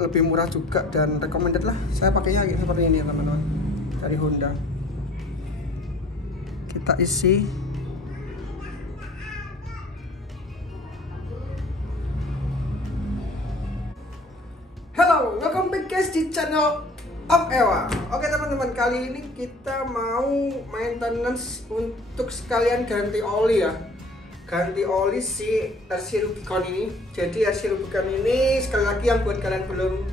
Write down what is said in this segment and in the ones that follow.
lebih murah juga dan recommended lah. Saya pakainya seperti ini ya teman-teman, dari Honda. Kita isi. Halo, welcome back guys di channel Om Ewa. Oke teman-teman, kali ini kita mau maintenance untuk sekalian ganti oli ya. Ganti oli si RC Rubicon ini. Jadi RC Rubicon ini sekali lagi yang buat kalian belum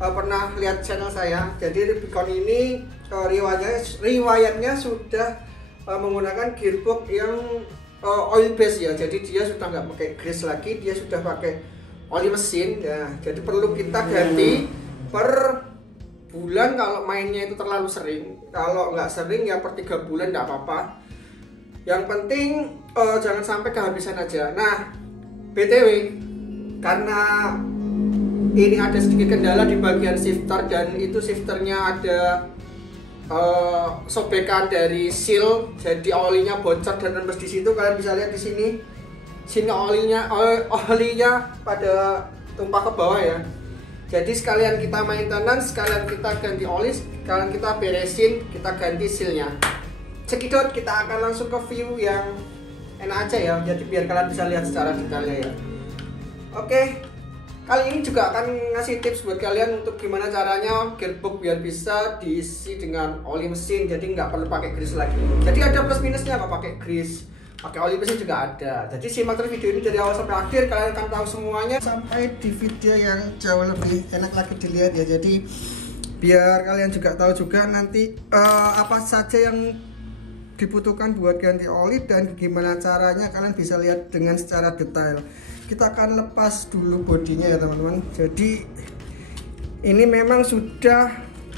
pernah lihat channel saya. Jadi Rubicon ini riwayatnya sudah menggunakan gearbox yang oil base ya. Jadi dia sudah nggak pakai grease lagi, dia sudah pakai oli mesin ya. Jadi perlu kita ganti per bulan kalau mainnya itu terlalu sering. Kalau nggak sering ya per 3 bulan nggak apa-apa. Yang penting jangan sampai kehabisan aja. Nah, BTW, karena ini ada sedikit kendala di bagian shifter dan itu shifternya ada sobekan dari seal, jadi olinya bocor dan rembes di situ. Kalian bisa lihat di sini olinya pada tumpah ke bawah ya. Jadi sekalian kita maintenance, sekalian kita ganti oli, sekalian kita beresin, kita ganti sealnya. Cekidot, kita akan langsung ke view yang enak aja ya, jadi biar kalian bisa lihat secara detailnya ya. Oke, kali ini juga akan ngasih tips buat kalian untuk gimana caranya gearbox biar bisa diisi dengan oli mesin, jadi nggak perlu pakai grease lagi. Jadi ada plus minusnya kalau pakai grease, pakai oli mesin juga ada. Jadi simak terus video ini dari awal sampai akhir, kalian akan tahu semuanya sampai di video yang jauh lebih enak lagi dilihat ya. Jadi biar kalian juga tahu juga nanti apa saja yang dibutuhkan buat ganti oli dan gimana caranya, kalian bisa lihat dengan secara detail. Kita akan lepas dulu bodinya ya teman-teman. Jadi ini memang sudah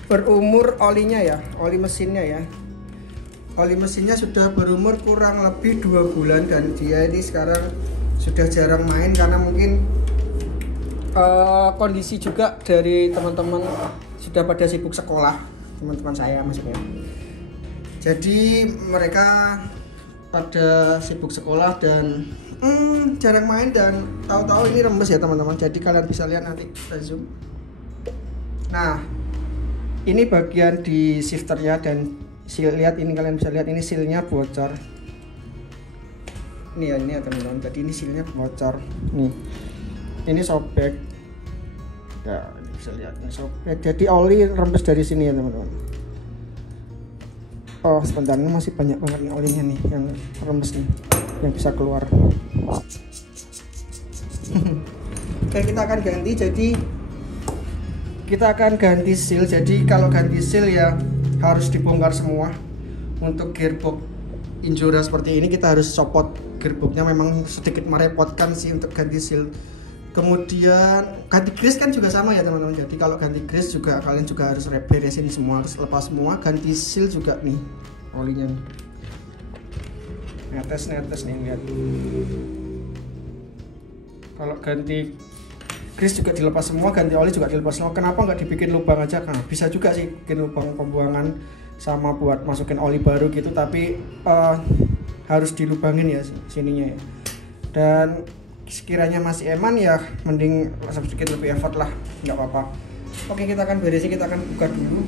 berumur olinya ya, oli mesinnya ya. Oli mesinnya sudah berumur kurang lebih 2 bulan dan dia ini sekarang sudah jarang main karena mungkin kondisi juga dari teman-teman sudah pada sibuk sekolah, teman-teman saya maksudnya. Jadi mereka pada sibuk sekolah dan jarang main dan tahu-tahu ini rembes ya teman-teman. Jadi kalian bisa lihat nanti kita zoom. Nah, ini bagian di shifternya dan seal, lihat ini, kalian bisa lihat ini sealnya bocor. Ini ya teman-teman. Jadi ini sealnya bocor. Nih, ini sobek. Ya, ini bisa lihat ini sobek. Jadi oli rembes dari sini ya teman-teman. Oh sebentar, ini masih banyak banget nih olinya nih yang rembes nih, yang bisa keluar. Oke, kita akan ganti. Jadi kita akan ganti seal. Jadi kalau ganti seal ya harus dibongkar semua. Untuk gearbox Injora seperti ini kita harus copot gearboxnya, memang sedikit merepotkan sih untuk ganti seal. Kemudian ganti grease kan juga sama ya teman-teman. Jadi kalau ganti grease juga kalian juga harus beresin semua, harus lepas semua. Ganti seal juga nih olinya nih. Netes nih, lihat. Kalau ganti grease juga dilepas semua, ganti oli juga dilepas semua. Kenapa nggak dibikin lubang aja? Nah, bisa juga sih bikin lubang pembuangan sama buat masukin oli baru gitu, tapi harus dilubangin ya sininya ya. Dan sekiranya masih eman ya mending sedikit lebih effort lah, nggak apa-apa. Oke, kita akan beresin, kita akan buka dulu.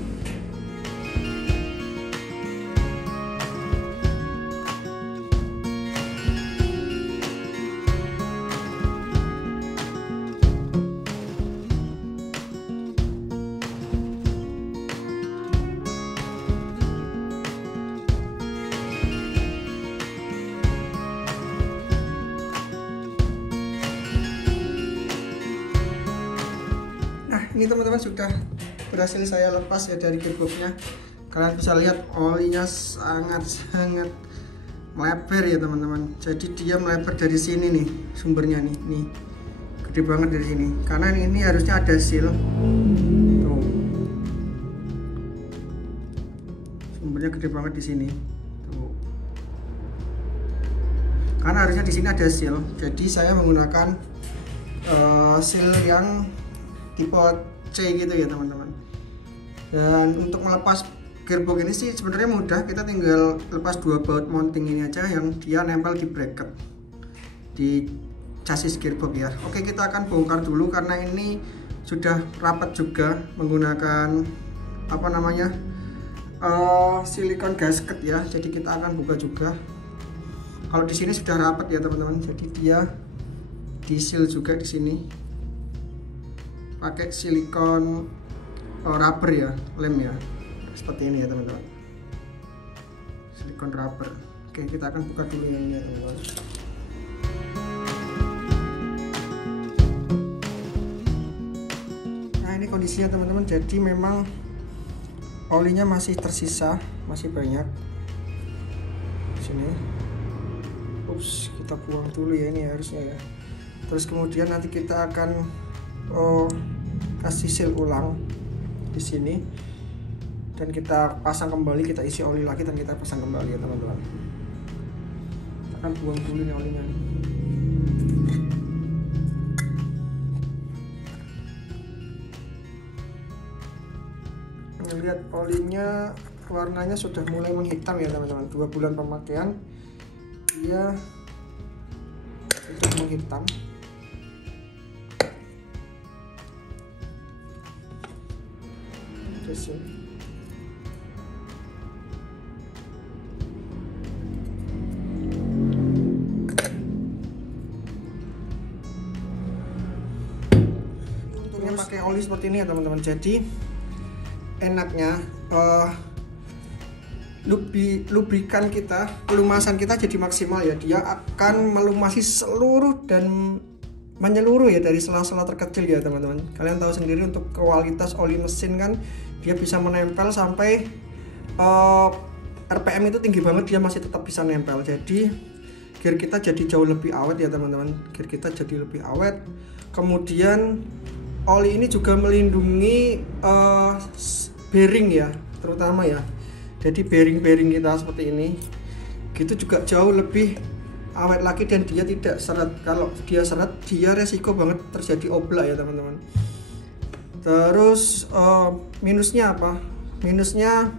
Ini teman-teman sudah berhasil saya lepas ya dari gearboxnya. Kalian bisa lihat olinya sangat melebar ya teman-teman. Jadi dia melebar dari sini nih sumbernya nih gede banget dari sini. Karena ini harusnya ada seal. Tuh. Sumbernya gede banget di sini. Tuh. Karena harusnya di sini ada seal. Jadi saya menggunakan seal yang tipe C gitu ya teman-teman. Dan untuk melepas gearbox ini sih sebenarnya mudah, kita tinggal lepas 2 baut mounting ini aja yang dia nempel di bracket di chassis gearbox ya. Oke, kita akan bongkar dulu karena ini sudah rapat juga menggunakan apa namanya silikon gasket ya. Jadi kita akan buka juga. Kalau di sini sudah rapat ya teman-teman. Jadi dia disil juga di sini pakai silikon rubber ya, lem ya, seperti ini ya teman-teman, silikon rubber. Oke, kita akan buka dulu yang ini ya teman-teman. Nah ini kondisinya teman-teman. Jadi memang olinya masih tersisa, masih banyak di sini. Ups, kita buang dulu ya ini harusnya ya. Terus kemudian nanti kita akan kasih seal ulang di sini dan kita pasang kembali, kita isi oli lagi dan kita pasang kembali ya teman-teman. Kita akan buang dulu nih olinya nih. Lihat olinya warnanya sudah mulai menghitam ya teman-teman. 2 bulan pemakaian dia sudah menghitam. Untuk pakai oli seperti ini ya teman-teman. Jadi enaknya lubrikan kita, pelumasan kita jadi maksimal ya. Dia akan melumasi seluruh dan menyeluruh ya dari sela-sela terkecil ya teman-teman. Kalian tahu sendiri untuk kualitas oli mesin kan dia bisa menempel sampai RPM itu tinggi banget, dia masih tetap bisa nempel. Jadi gear kita jadi jauh lebih awet ya teman-teman. Gear kita jadi lebih awet. Kemudian oli ini juga melindungi bearing ya, terutama ya. Jadi bearing kita seperti ini gitu juga jauh lebih awet lagi dan dia tidak seret. Kalau dia seret dia resiko banget terjadi oblak ya teman-teman. Terus minusnya apa? Minusnya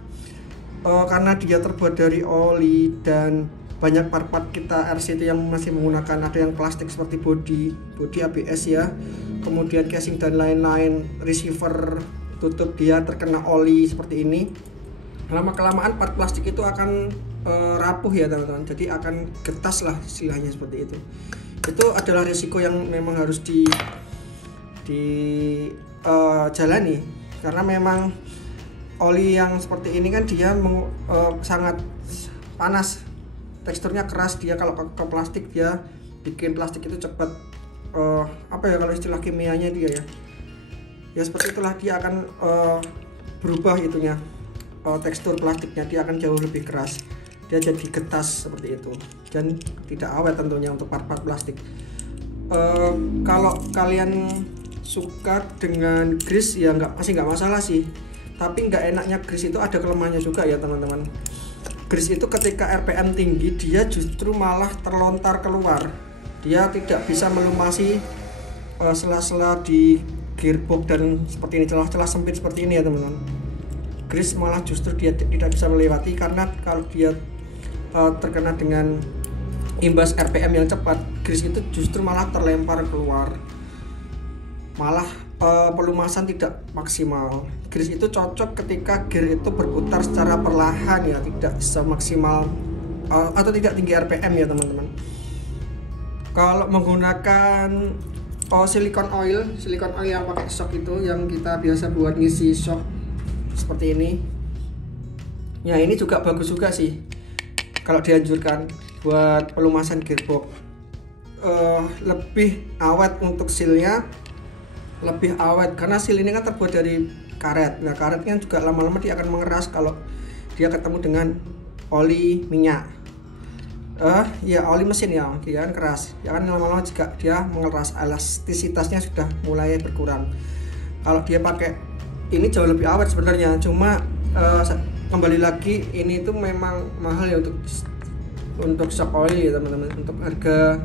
karena dia terbuat dari oli dan banyak part-part kita RC itu yang masih menggunakan, ada yang plastik seperti body ABS ya, kemudian casing dan lain-lain, receiver, tutup dia terkena oli seperti ini. Lama-kelamaan part plastik itu akan rapuh ya teman-teman, jadi akan getas lah istilahnya seperti itu. Itu adalah risiko yang memang harus jalani, karena memang oli yang seperti ini kan dia sangat panas, teksturnya keras. Dia kalau ke plastik dia bikin plastik itu cepat apa ya kalau istilah kimianya dia ya seperti itulah, dia akan berubah itunya, tekstur plastiknya dia akan jauh lebih keras, dia jadi getas seperti itu dan tidak awet tentunya untuk part-part plastik. Kalau kalian suka dengan grease ya masih nggak masalah sih, tapi nggak enaknya grease itu ada kelemahannya juga ya teman-teman. Grease itu ketika RPM tinggi dia justru malah terlontar keluar, dia tidak bisa melumasi sela-sela di gearbox dan seperti ini, celah-celah sempit seperti ini ya teman-teman. Grease malah justru dia tidak bisa melewati, karena kalau dia terkena dengan imbas RPM yang cepat, grease itu justru malah terlempar keluar, malah pelumasan tidak maksimal. Grease itu cocok ketika gear itu berputar secara perlahan ya, tidak semaksimal atau tidak tinggi RPM ya teman-teman. Kalau menggunakan silikon oil yang pakai shock itu, yang kita biasa buat ngisi shock seperti ini ya, ini juga bagus juga sih kalau dianjurkan buat pelumasan gearbox. Lebih awet untuk sealnya, lebih awet karena seal ini kan terbuat dari karet. Nah karetnya juga lama-lama dia akan mengeras kalau dia ketemu dengan oli minyak, ya oli mesin ya, dia kan keras ya kan, lama-lama juga dia mengeras, elastisitasnya sudah mulai berkurang. Kalau dia pakai ini jauh lebih awet sebenarnya, cuma kembali lagi ini tuh memang mahal ya untuk shock oil ya teman-teman. Untuk harga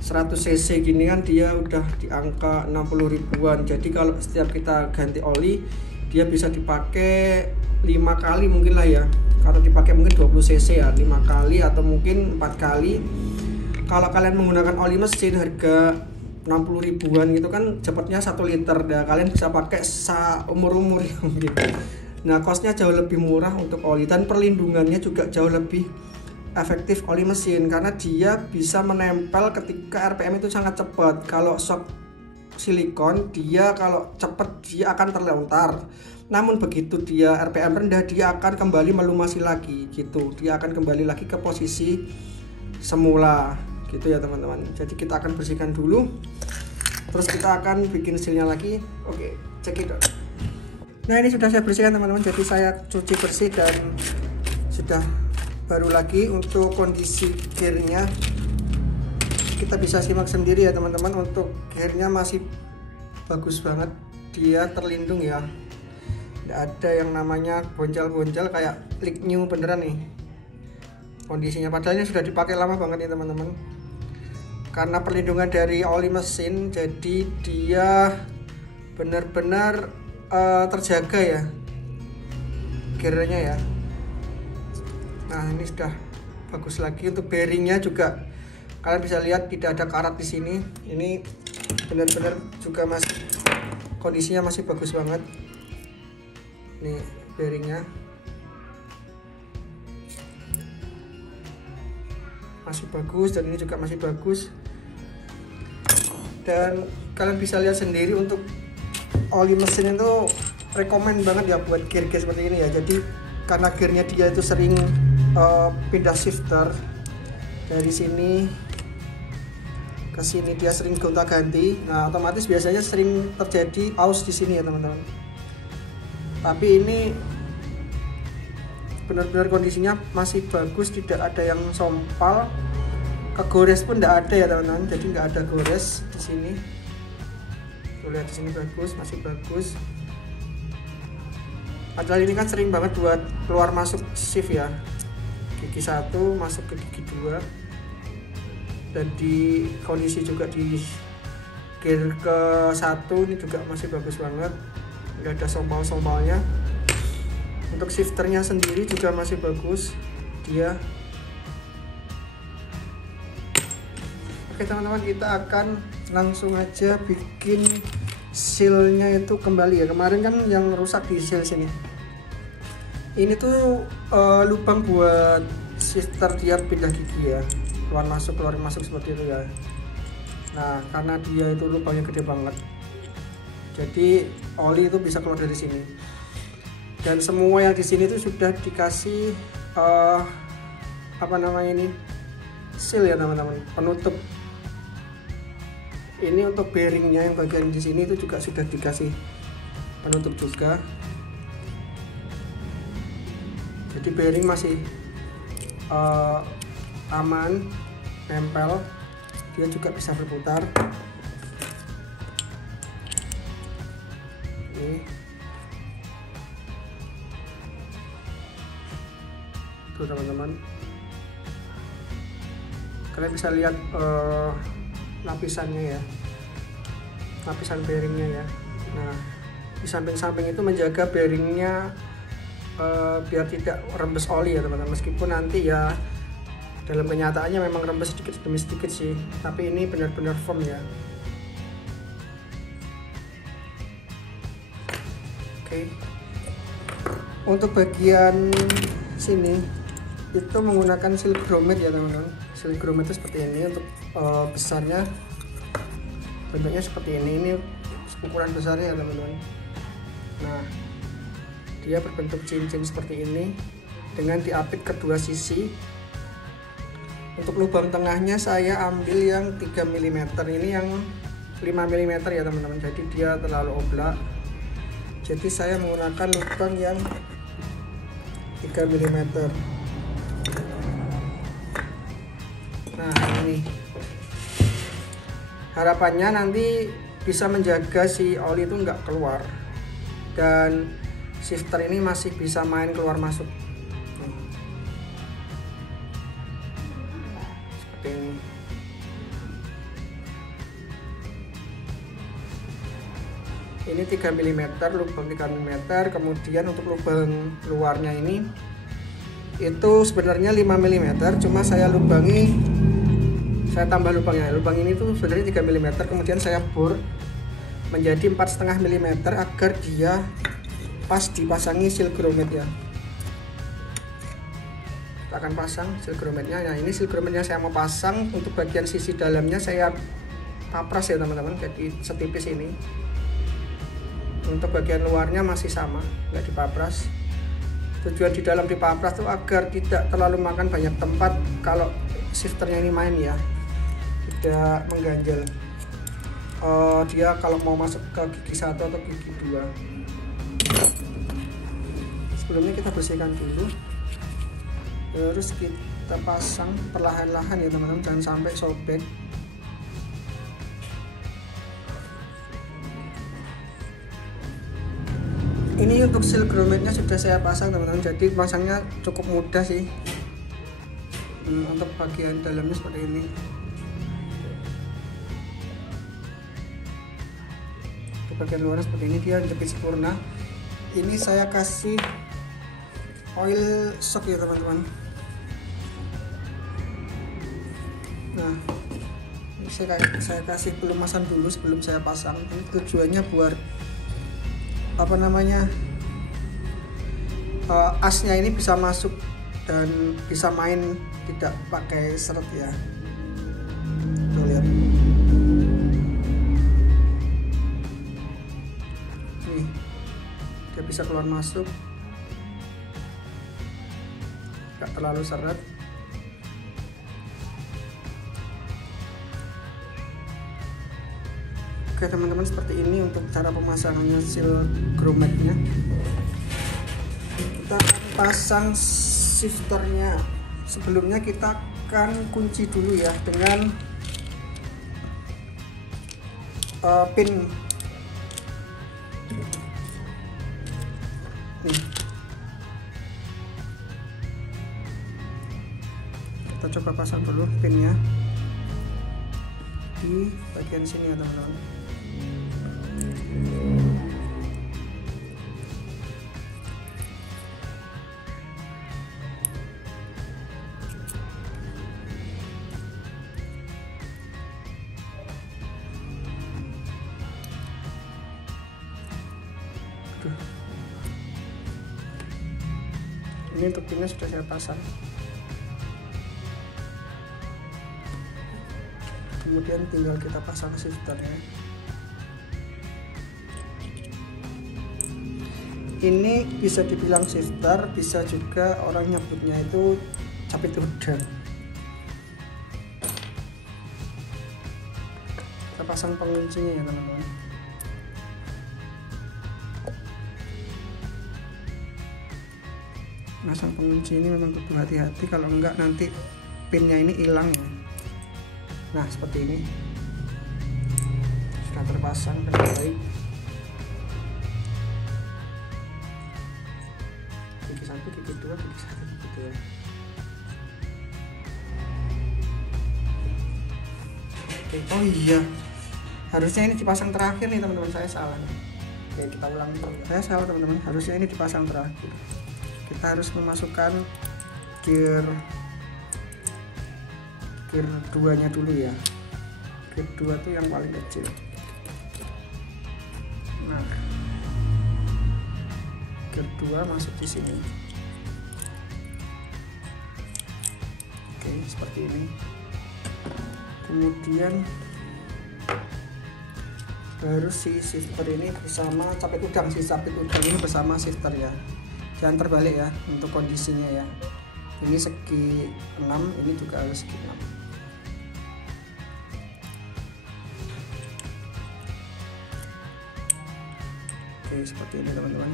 100 cc gini kan dia udah di angka 60 ribuan. Jadi kalau setiap kita ganti oli dia bisa dipakai 5 kali mungkin lah ya. Kalau dipakai mungkin 20 cc ya 5 kali atau mungkin 4 kali. Kalau kalian menggunakan oli mesin harga 60 60 ribuan gitu kan, cepatnya 1 liter. Nah, kalian bisa pakai seumur-umur gitu. Nah, costnya jauh lebih murah untuk oli, dan perlindungannya juga jauh lebih efektif oli mesin karena dia bisa menempel ketika RPM itu sangat cepat. Kalau shock silikon, dia kalau cepat dia akan terlontar. Namun begitu dia RPM rendah, dia akan kembali melumasi lagi gitu. Dia akan kembali lagi ke posisi semula gitu ya teman-teman. Jadi kita akan bersihkan dulu, terus kita akan bikin sealnya lagi. Oke, check it out. Nah, ini sudah saya bersihkan teman-teman. Jadi saya cuci bersih dan sudah baru lagi. Untuk kondisi gearnya kita bisa simak sendiri ya teman-teman. Untuk gearnya masih bagus banget, dia terlindung ya. Tidak ada yang namanya boncel-boncel kayak leak new beneran nih kondisinya. Padahal ini sudah dipakai lama banget nih teman-teman. Karena perlindungan dari oli mesin, jadi dia benar-benar terjaga ya gearnya ya. Nah, ini sudah bagus lagi. Untuk bearingnya juga kalian bisa lihat tidak ada karat di sini. Ini benar-benar juga masih kondisinya masih bagus banget. Nih bearingnya masih bagus, dan ini juga masih bagus. Dan kalian bisa lihat sendiri untuk oli mesin itu rekomen banget ya buat gear seperti ini ya. Jadi karena gearnya dia itu sering pindah shifter dari sini ke sini, dia sering gonta-ganti. Nah, otomatis biasanya sering terjadi aus di sini ya teman-teman. Tapi ini benar-benar kondisinya masih bagus, tidak ada yang sompal, kegores pun tidak ada ya teman-teman. Jadi nggak ada gores di sini. Tuh, lihat di sini bagus, masih bagus. Padahal ini kan sering banget buat keluar masuk shift ya. Gigi 1 masuk ke gigi 2. Dan di kondisi juga di gear ke 1 ini juga masih bagus banget. Nggak ada sompal-sompalnya. Untuk shifternya sendiri juga masih bagus dia. Oke teman-teman, kita akan langsung aja bikin sealnya itu kembali ya. Kemarin kan yang rusak di seal sini. Ini tuh lubang buat shifter dia pindah gigi ya, keluar masuk seperti itu ya. Nah, karena dia itu lubangnya gede banget, jadi oli itu bisa keluar dari sini. Dan semua yang di sini itu sudah dikasih apa namanya ini, seal ya teman-teman, penutup. Ini untuk bearingnya yang bagian di sini itu juga sudah dikasih penutup juga. Jadi bearing masih aman, nempel, dia juga bisa berputar. Ini tuh teman-teman, kalian bisa lihat lapisannya ya, lapisan bearingnya ya. Nah, di samping-samping itu menjaga bearingnya biar tidak rembes oli ya teman-teman. Meskipun nanti ya dalam kenyataannya memang rembes sedikit demi sedikit sih, tapi ini benar-benar firm ya. Oke. Untuk bagian sini itu menggunakan silk grommet ya teman-teman. Silk grommet itu seperti ini. Untuk besarnya bentuknya seperti ini. Ini ukuran besarnya ya teman-teman. Nah, dia berbentuk cincin seperti ini dengan diapit kedua sisi. Untuk lubang tengahnya saya ambil yang 3 mm, ini yang 5 mm ya teman-teman. Jadi dia terlalu oblak. Jadi saya menggunakan lubang yang 3 mm. Nah, ini harapannya nanti bisa menjaga si oli itu nggak keluar, dan shifter ini masih bisa main keluar masuk. Seperti ini. Ini 3 mm, lubang 3 mm. Kemudian untuk lubang luarnya ini itu sebenarnya 5 mm, cuma saya lubangi saya tambah lubangnya. Lubang ini tuh sebenarnya 3 mm, kemudian saya bor menjadi 4,5 mm agar dia pas dipasangi seal grommet ya. Kita akan pasang seal grommetnya. Nah, ini seal grommet yang saya mau pasang. Untuk bagian sisi dalamnya saya papras ya teman-teman, jadi setipis ini. Untuk bagian luarnya masih sama, nggak dipapras. Tujuan di dalam dipapras tuh agar tidak terlalu makan banyak tempat kalau shifternya ini main ya, tidak mengganjal. Dia kalau mau masuk ke gigi 1 atau gigi 2. Sebelumnya kita bersihkan dulu, terus kita pasang perlahan-lahan ya teman-teman, jangan sampai sobek. Ini untuk seal grommetnya sudah saya pasang teman-teman, jadi pasangnya cukup mudah sih. Untuk bagian dalamnya seperti ini. Untuk bagian luar seperti ini, dia jepit sempurna. Ini saya kasih oil shock ya teman-teman. Nah, saya kasih pelumasan dulu sebelum saya pasang. Ini tujuannya buat apa namanya, asnya ini bisa masuk dan bisa main, tidak pakai seret ya. Tuh lihat, nih dia bisa keluar masuk, nggak terlalu seret. Oke teman-teman, seperti ini untuk cara pemasangannya seal grommetnya. Kita pasang shifternya. Sebelumnya kita akan kunci dulu ya dengan pin. Nih. Kita coba pasang dulu pinnya di bagian sini ya teman-teman. Ini untuk pinnya sudah saya pasang. Kemudian tinggal kita pasang shifternya. Ini bisa dibilang shifter, bisa juga orang nyebutnya itu capit udang. Kita pasang penguncinya ya teman-teman. Pasang pengunci ini memang perlu hati-hati, kalau enggak nanti pinnya ini hilang ya. Nah seperti ini sudah terpasang dengan baik. Gigi 1, gigi 2, gigi 1, gigi 2. Oke, oh iya, harusnya ini dipasang terakhir nih teman-teman, saya salah. Oke, kita ulang dulu. Saya salah teman-teman, harusnya ini dipasang terakhir. Kita harus memasukkan gear 2-nya dulu ya. Gear 2 tuh yang paling kecil. Nah, gear 2 masuk di sini. Oke, seperti ini. Kemudian baru si shifter ini bersama capit udang, ini bersama shifter ya. Jangan terbalik ya untuk kondisinya ya. Ini segi 6, ini juga harus segi 6. Oke, seperti ini teman-teman.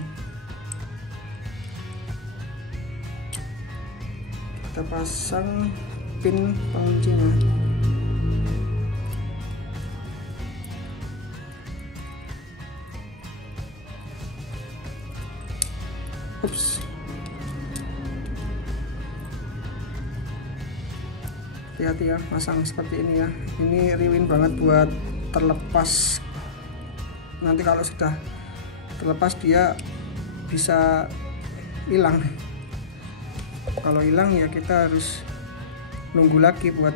Kita pasang pin penguncinya. Ups. Hati-hati ya pasang seperti ini ya. Ini riwin banget buat terlepas. Nanti kalau sudah terlepas dia bisa hilang. Kalau hilang ya kita harus nunggu lagi buat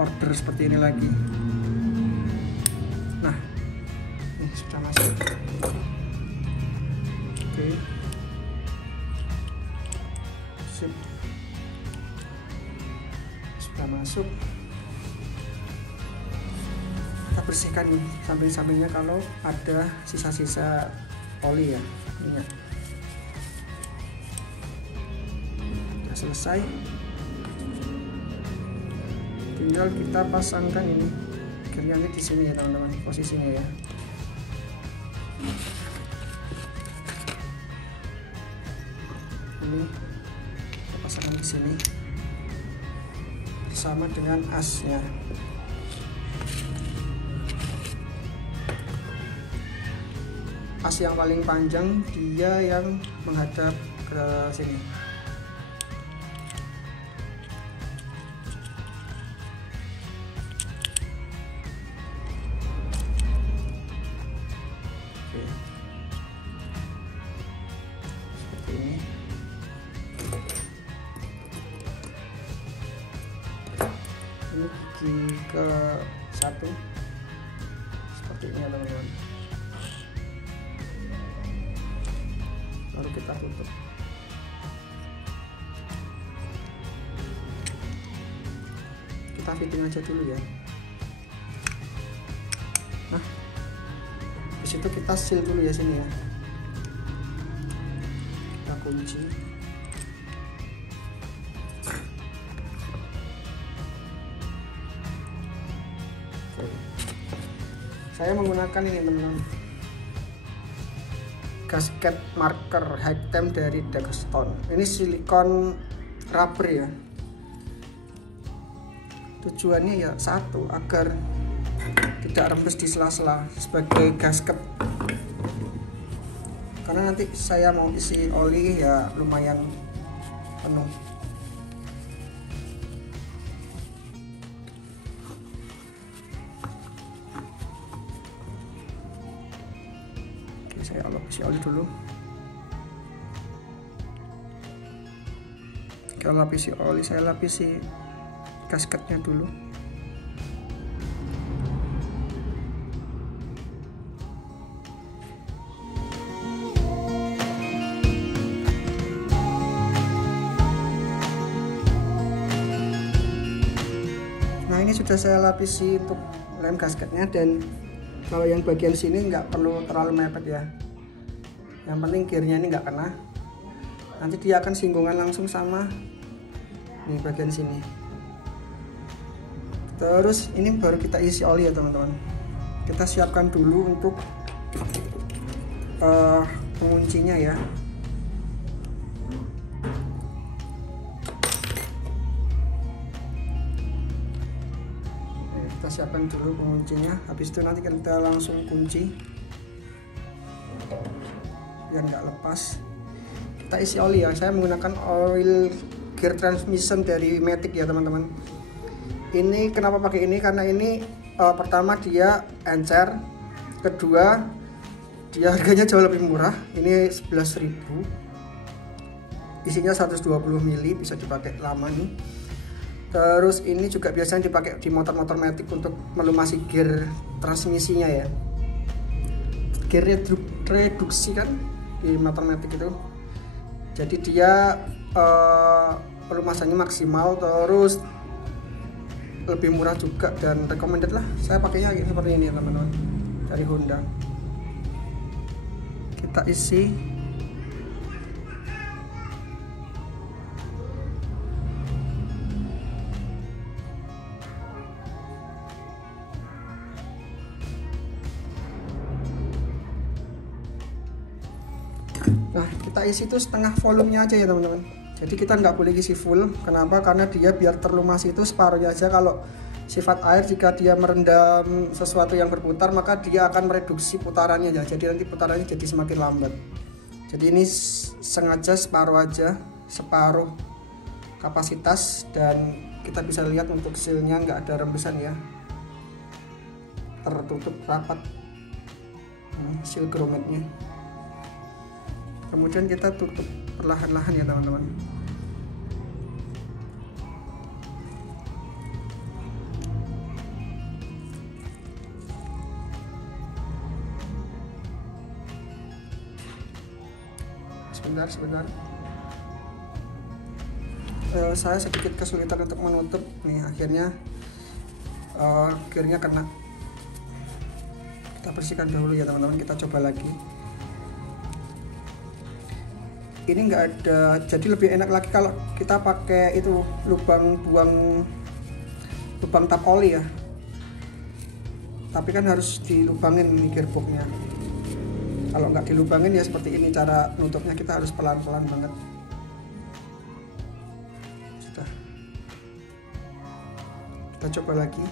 order seperti ini lagi. Nah, ini sudah masuk. Oke, sip, sudah masuk. Kita bersihkan samping-sampingnya kalau ada sisa-sisa oli ya, minyak. Sudah selesai, tinggal kita pasangkan ini gearnya di sini ya teman-teman, posisinya ya. Ini kita pasangkan di sini bersama dengan asnya. As yang paling panjang dia yang menghadap ke sini. Oke. Seperti ini. Ini gigi ke 1 seperti ini ya teman-teman. Lalu kita tutup. Kita fitting aja dulu ya. Nah, di situ kita seal dulu ya sini ya. Kita kunci. Oke. Saya menggunakan ini teman-teman, gasket marker high temp dari Dagestone. Ini silikon rubber ya. Tujuannya ya satu, agar tidak rembes di sela-sela sebagai gasket. Karena nanti saya mau isi oli ya lumayan penuh. Saya isi oli dulu. Kalau lapisi oli, saya lapisi gasketnya dulu. Nah, ini sudah saya lapisi untuk lem gasketnya, dan kalau yang bagian sini nggak perlu terlalu mepet ya. Yang penting gearnya ini nggak kena. Nanti dia akan singgungan langsung sama nih bagian sini. Terus ini baru kita isi oli ya teman-teman. Kita siapkan dulu untuk penguncinya ya. Kita siapkan dulu penguncinya. Habis itu nanti kita langsung kunci biar nggak lepas. Kita isi oli ya. Saya menggunakan oil gear transmission dari Matic ya teman-teman. Ini kenapa pakai ini? Karena ini pertama dia encer, kedua dia harganya jauh lebih murah. Ini 11.000, isinya 120 mili, bisa dipakai lama nih. Terus ini juga biasanya dipakai di motor-motor Matic untuk melumasi gear transmisinya ya. Gear reduksi kan di motor Matic itu. Jadi dia pelumasannya maksimal, terus lebih murah juga, dan recommended lah. Saya pakainya seperti ini ya teman-teman, dari Honda. Kita isi. Nah, kita isi itu setengah volumenya aja ya teman-teman. Jadi kita nggak boleh isi full. Kenapa? Karena dia biar terlumasi itu separuhnya aja. Kalau sifat air, jika dia merendam sesuatu yang berputar, maka dia akan mereduksi putarannya ya. Jadi nanti putarannya jadi semakin lambat. Jadi ini sengaja separuh aja, separuh kapasitas, dan kita bisa lihat untuk sealnya nggak ada rembesan ya. Tertutup rapat seal grometnya. Kemudian kita tutup perlahan-lahan ya teman-teman. sebentar. Saya sedikit kesulitan untuk menutup nih, akhirnya gearnya kena. Kita bersihkan dahulu ya teman-teman, kita coba lagi. Ini enggak ada, jadi lebih enak lagi kalau kita pakai itu lubang tap oli ya. Tapi kan harus dilubangin nih gearboxnya. Kalau nggak dilubangin ya seperti ini cara nutupnya, kita harus pelan-pelan banget. Sudah. Kita coba lagi.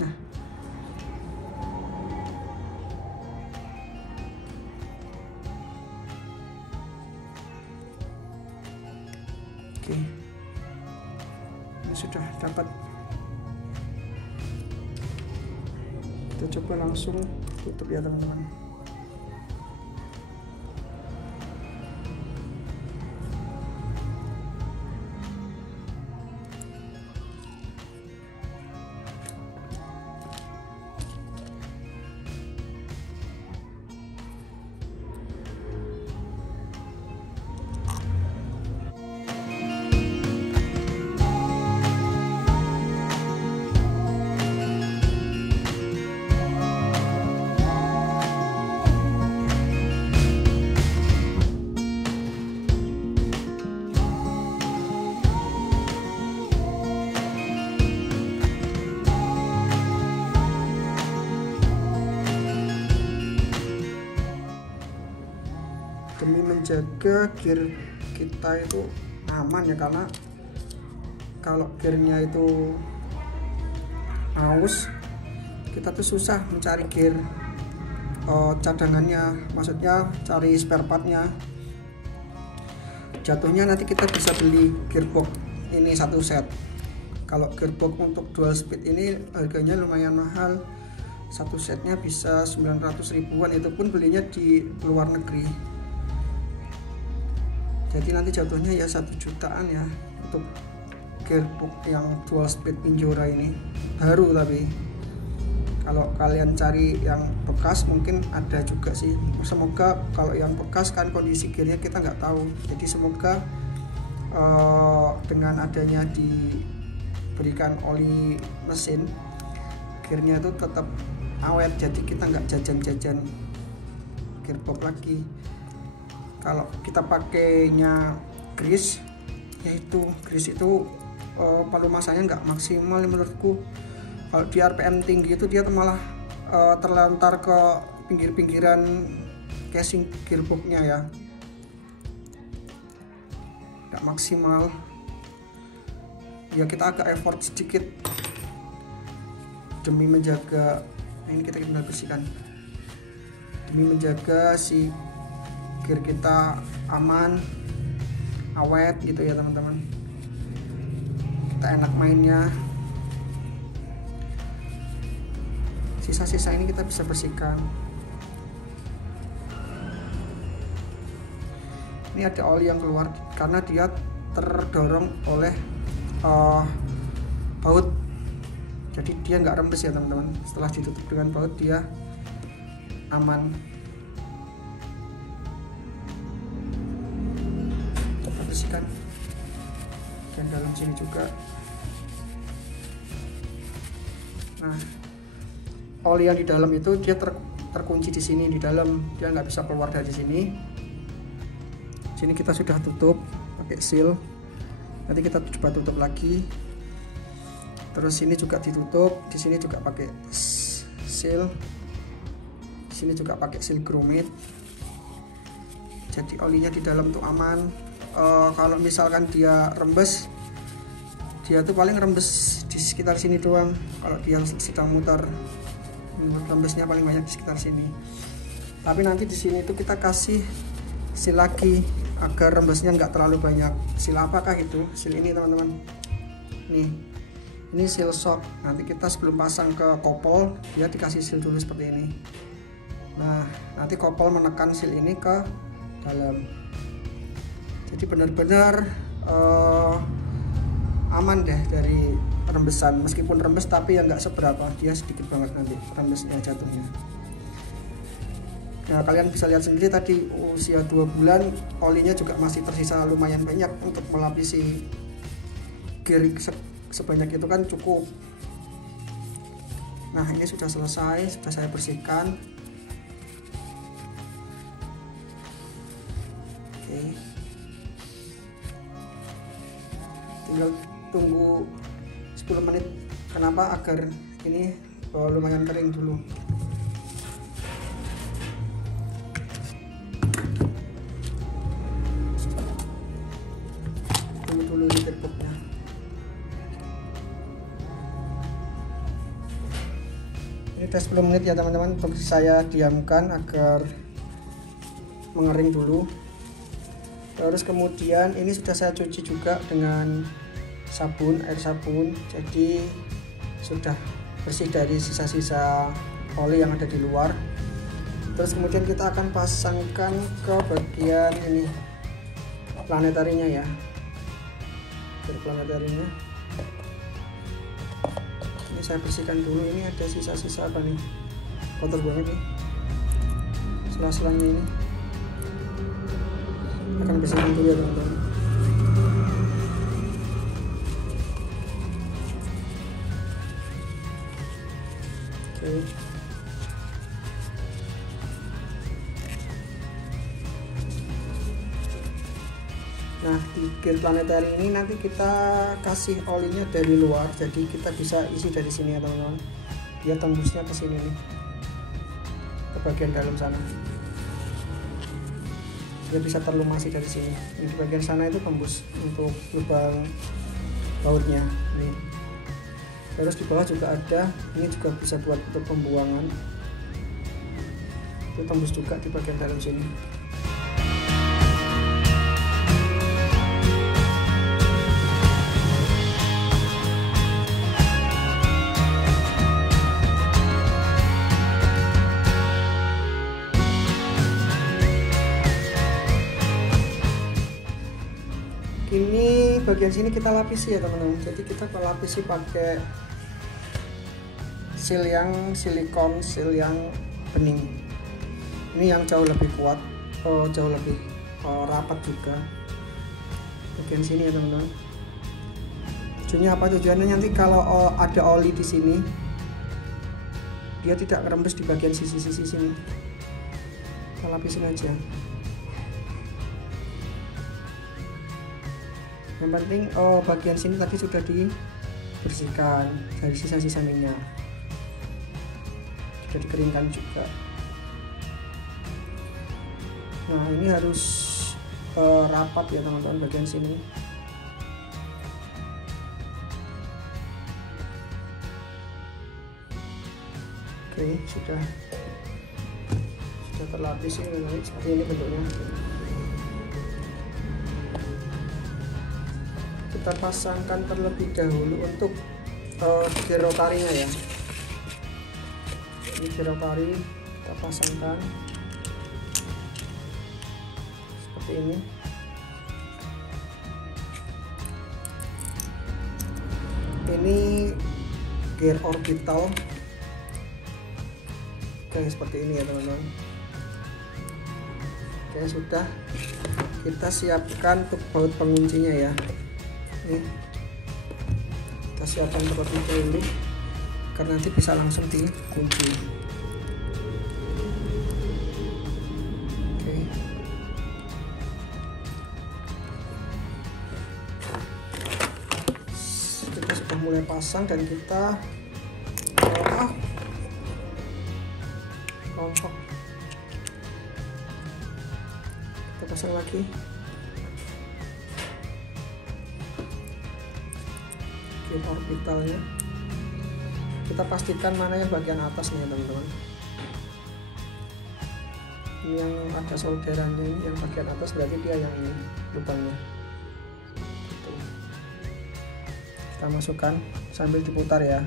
Nah, oke, ini sudah dapat. Kita coba langsung tutup ya teman-teman. Demi menjaga gear kita itu aman ya, karena kalau gearnya itu aus, kita tuh susah mencari gear cadangannya, maksudnya cari spare partnya. Jatuhnya nanti kita bisa beli gearbox ini satu set. Kalau gearbox untuk dual speed ini harganya lumayan mahal, satu setnya bisa 900 ribuan, itu pun belinya di luar negeri. Jadi nanti jatuhnya ya 1 jutaan ya untuk gearbox yang dual speed Injora ini, baru. Tapi kalau kalian cari yang bekas mungkin ada juga sih. Semoga kalau yang bekas kan kondisi gearnya kita nggak tahu, jadi semoga dengan adanya diberikan oli mesin, gearnya itu tetap awet, jadi kita nggak jajan-jajan gearbox lagi. Kalau kita pakainya grease, yaitu grease itu palu masanya nggak maksimal menurutku. Kalau di RPM tinggi itu dia malah terlantar ke pinggir-pinggiran casing gearboxnya ya, nggak maksimal ya. Kita agak effort sedikit demi menjaga, ini kita bersihkan, demi menjaga si gear kita aman, awet gitu ya teman-teman. Kita enak mainnya. Sisa-sisa ini kita bisa bersihkan. Ini ada oli yang keluar karena dia terdorong oleh baut, jadi dia nggak rembes ya teman-teman. Setelah ditutup dengan baut dia aman. Bersihkan dan dalam sini juga. Nah, oli yang di dalam itu dia terkunci di sini di dalam, dia nggak bisa keluar dari sini. Sini kita sudah tutup pakai seal, nanti kita coba tutup lagi. Terus sini juga ditutup, di sini juga pakai seal, di sini juga pakai seal grommet. Jadi olinya di dalam tuh aman. Kalau misalkan dia rembes, dia tuh paling rembes di sekitar sini doang. Kalau dia sedang muter, rembesnya paling banyak di sekitar sini. Tapi nanti di sini tuh kita kasih seal lagi agar rembesnya nggak terlalu banyak. Seal apakah itu? Seal ini teman-teman. Nih, ini seal shock. Nanti kita sebelum pasang ke kopol, dia dikasih seal dulu seperti ini. Nah, nanti kopol menekan seal ini ke dalam. Jadi benar-benar aman deh dari rembesan. Meskipun rembes tapi ya nggak seberapa, dia sedikit banget nanti rembesnya jatuhnya. Nah, kalian bisa lihat sendiri tadi usia 2 bulan olinya juga masih tersisa lumayan banyak untuk melapisi gear sebanyak itu kan cukup. Nah, ini sudah selesai, sudah saya bersihkan. Oke. Tinggal tunggu 10 menit. Kenapa? Agar ini lumayan kering dulu. Tunggu dulu di gearboxnya. Ini udah 10 menit ya teman-teman. Saya diamkan agar mengering dulu. Terus kemudian ini sudah saya cuci juga dengan sabun, air sabun, jadi sudah bersih dari sisa-sisa oli yang ada di luar. Terus kemudian kita akan pasangkan ke bagian ini planetarinya ya, planetarinya. Ini saya bersihkan dulu. Ini ada sisa-sisa apa nih, kotor banget nih sela-selanya ini. Akan bersihkan dulu ya teman-teman. Oke. Nah, di gear planetary ini nanti kita kasih olinya dari luar, jadi kita bisa isi dari sini ya teman-teman. Dia tembusnya ke sini nih, ke bagian dalam sana. Dia bisa terlumasi dari sini. Di bagian sana itu tembus untuk lubang bautnya nih. Terus di bawah juga ada, ini juga bisa buat untuk pembuangan. Itu tembus juga di bagian dalam sini. Ini bagian sini kita lapisi ya teman-teman. Jadi kita lapisi pakai seal yang silikon, seal yang bening. Ini yang jauh lebih kuat, jauh lebih rapat juga. Bagian sini ya teman-teman. Tujuannya apa? Tujuannya nanti kalau ada oli di sini, dia tidak kerembes di bagian sisi-sisi sini. Kita lapisin aja. Yang penting bagian sini tadi sudah dibersihkan dari sisa-sisa minyak, sudah dikeringkan juga. Nah, ini harus rapat ya teman-teman bagian sini. Oke, sudah terlapis ini seperti ini bentuknya. Kita pasangkan terlebih dahulu untuk gear rotarinya ya. Ini gear rotari kita pasangkan seperti ini. Ini gear orbital kayak seperti ini ya teman-teman. Oke, sudah kita siapkan untuk baut penguncinya ya. Ini kita siapkan terlebih dahulu karena nanti bisa langsung dikunci. Oke. Kita sudah mulai pasang dan kita kompak. Kita pasang lagi. bagian orbitalnya. Kita pastikan mana yang bagian atas nih teman-teman. Ini yang ada solderannya, ini yang bagian atas, berarti dia yang ini lubangnya. Tuh. Kita masukkan sambil diputar ya.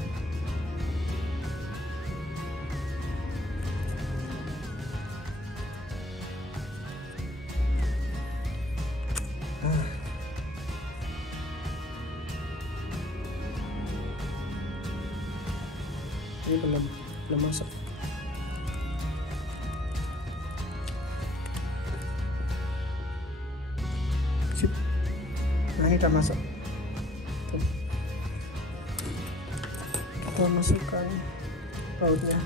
Ini belum masuk. Sip. Nah ini udah masuk. Tuh. Kita masukkan bautnya.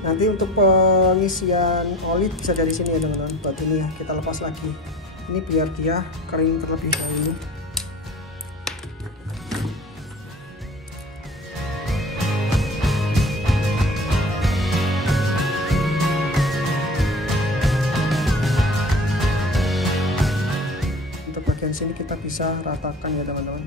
Nanti untuk pengisian oli bisa dari sini ya teman-teman. Buat ini ya kita lepas lagi. Ini biar dia kering terlebih dahulu. Untuk bagian sini kita bisa ratakan ya teman-teman.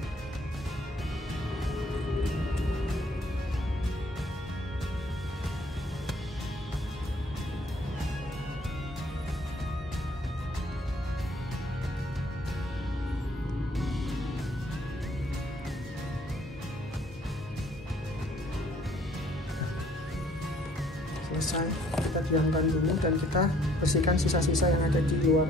Selesai, kita diamkan dulu dan kita bersihkan sisa-sisa yang ada di luar.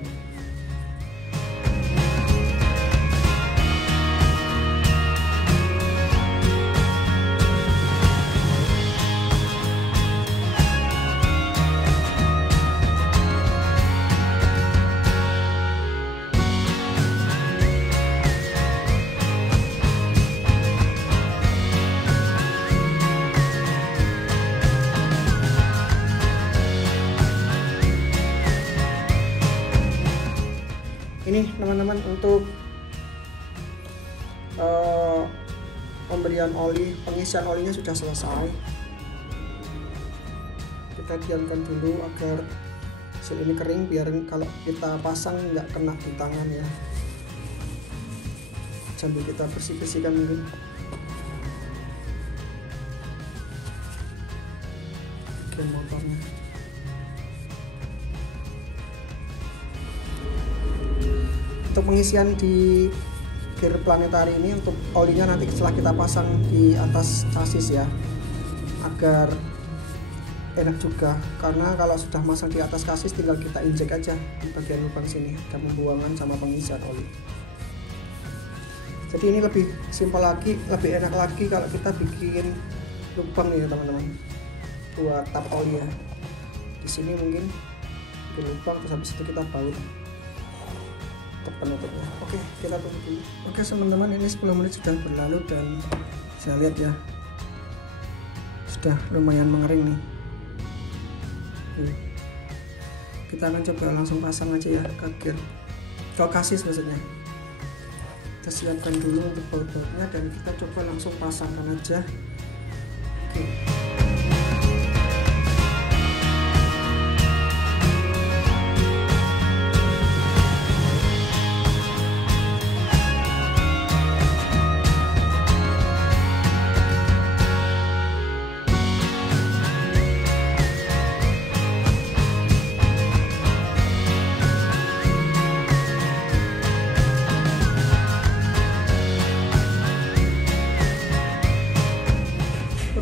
Ini teman-teman untuk pemberian oli, pengisian olinya sudah selesai. Kita diamkan dulu agar sil ini kering, biar kalau kita pasang nggak kena di tangan ya. Sambil kita bersih-bersihkan mungkin. Bagian motornya. Untuk pengisian di gear planetari ini, untuk olinya nanti setelah kita pasang di atas chassis ya, agar enak juga, karena kalau sudah masang di atas chassis tinggal kita injek aja di bagian lubang sini, ada pembuangan sama pengisian oli. Jadi ini lebih simpel lagi, lebih enak lagi kalau kita bikin lubang ya teman-teman buat tap oli ya. Di sini mungkin bikin lubang, terus habis itu kita baut penutupnya. Oke, kita tunggu dulu. Oke teman-teman, ini 10 menit sudah berlalu dan saya lihat ya sudah lumayan mengering nih. Kita akan coba langsung pasang aja ya ke gear, ke chassis maksudnya. Kita siapkan dulu untuk baut-bautnya dan kita coba langsung pasangkan aja. Oke.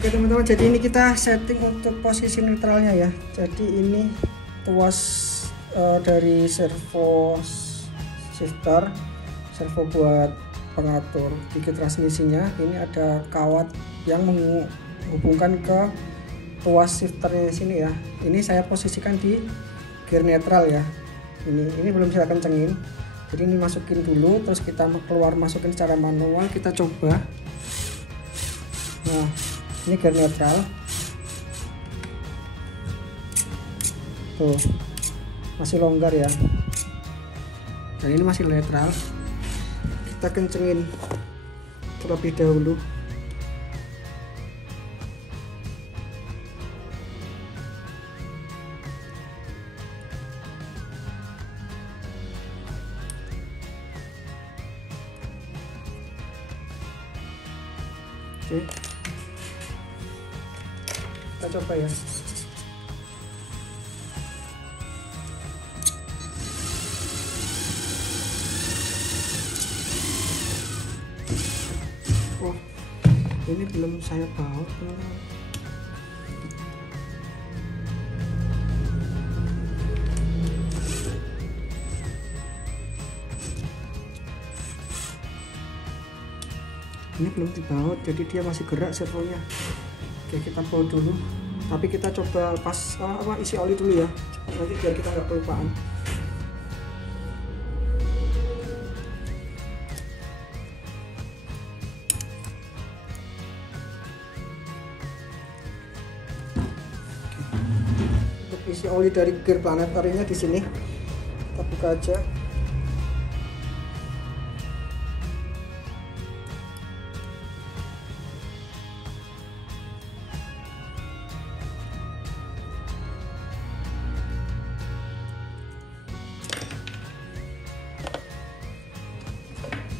Oke teman-teman, jadi ini kita setting untuk posisi neutralnya ya. Jadi ini tuas dari servo shifter, servo buat pengatur gigi transmisinya. Ini ada kawat yang menghubungkan ke tuas shifternya di sini ya. Ini saya posisikan di gear netral ya. Ini belum saya kencengin. Jadi ini masukin dulu, terus kita keluar masukin secara manual. Kita coba. Nah, ini gear netral tuh, masih longgar ya, dan ini masih netral. Kita kencengin terlebih dahulu. Oke, kita coba ya. Oh, ini belum saya baut teman-teman. Ini belum dibaut, jadi dia masih gerak servonya. Oke, kita baut dulu, tapi kita coba pas isi oli dulu ya, nanti biar kita nggak kelupaan. Untuk isi oli dari gear planetarinya di sini, kita buka aja.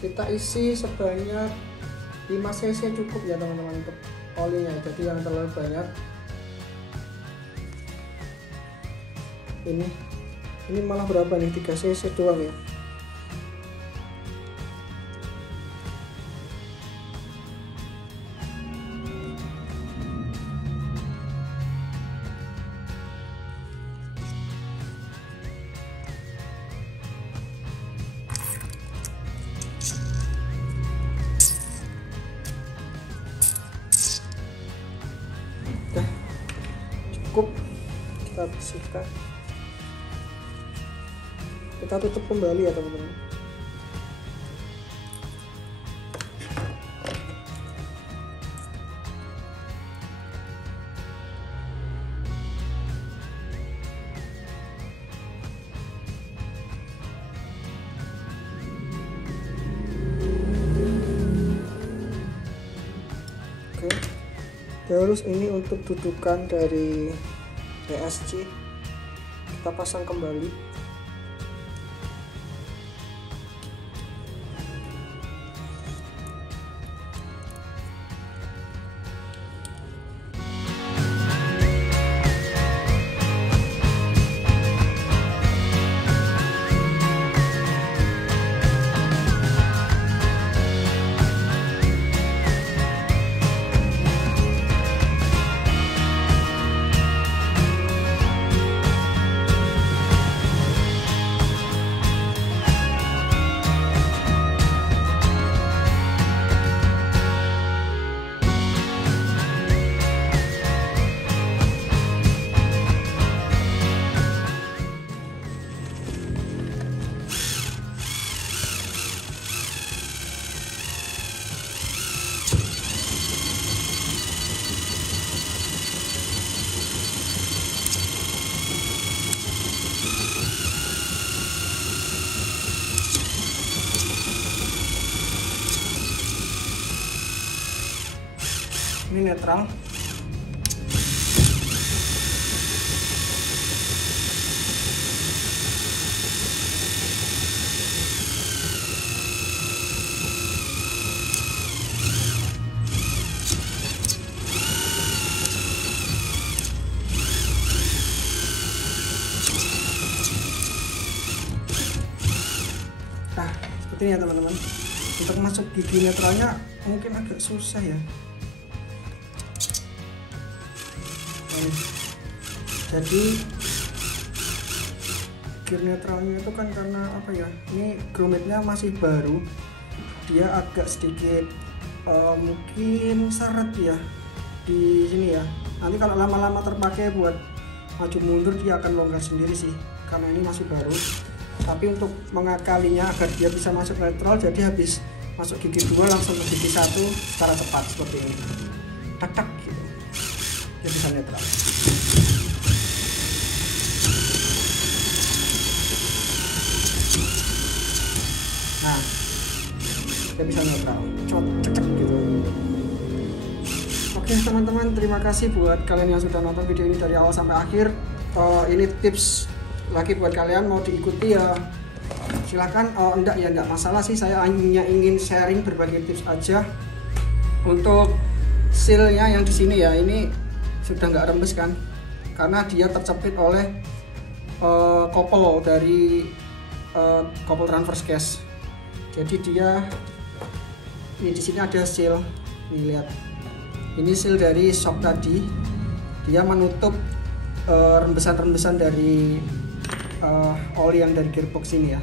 Kita isi sebanyak 5 cc cukup ya teman-teman untuk olinya, jadi yang terlalu banyak ini malah berapa nih, 3 cc doang ya. Cukup, kita bersihkan, kita tutup kembali ya teman-teman. Oke, terus ini untuk dudukan dari ESC kita pasang kembali. Ini netral. Nah, seperti ini ya teman-teman. Untuk masuk gigi netralnya mungkin agak susah ya. Jadi gear netralnya itu kan karena apa ya, ini grumitnya masih baru, dia agak sedikit mungkin seret ya di sini ya. Nanti kalau lama-lama terpakai buat maju mundur dia akan longgar sendiri sih, karena ini masih baru. Tapi untuk mengakalinya agar dia bisa masuk netral, jadi habis masuk gigi 2 langsung ke gigi 1 secara cepat seperti ini, tak gitu, dia bisa netral. Nah, dia bisa netral, cek gitu. Oke teman-teman, terima kasih buat kalian yang sudah nonton video ini dari awal sampai akhir. Ini tips lagi buat kalian, mau diikuti ya silahkan. Enggak masalah sih, saya hanya ingin sharing berbagai tips aja. Untuk sealnya yang di sini ya, ini sudah nggak rembes kan, karena dia tercepit oleh kopel dari kopel transverse case. Jadi dia ini di sini ada seal, nih lihat, ini seal dari shock tadi, dia menutup rembesan-rembesan dari oli yang dari gearbox ini ya.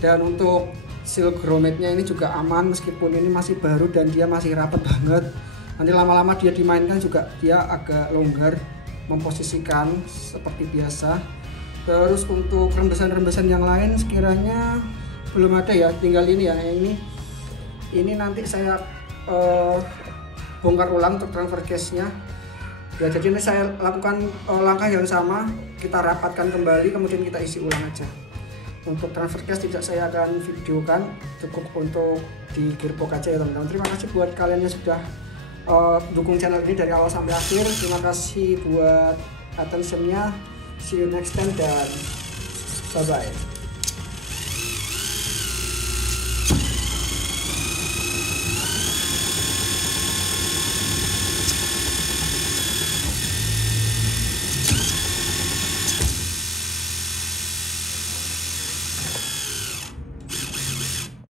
Dan untuk seal grommetnya ini juga aman, meskipun ini masih baru dan dia masih rapat banget. Nanti lama-lama dia dimainkan juga dia agak longgar memposisikan seperti biasa. Terus untuk rembesan-rembesan yang lain sekiranya belum ada ya, tinggal ini ya, ini nanti saya bongkar ulang untuk transfer case-nya ya. Jadi ini saya lakukan langkah yang sama, kita rapatkan kembali kemudian kita isi ulang aja. Untuk transfer case tidak saya akan videokan, cukup untuk di gearbox aja ya teman-teman. Terima kasih buat kalian yang sudah dukung channel ini dari awal sampai akhir. Terima kasih buat attentionnya. See you next time dan bye bye.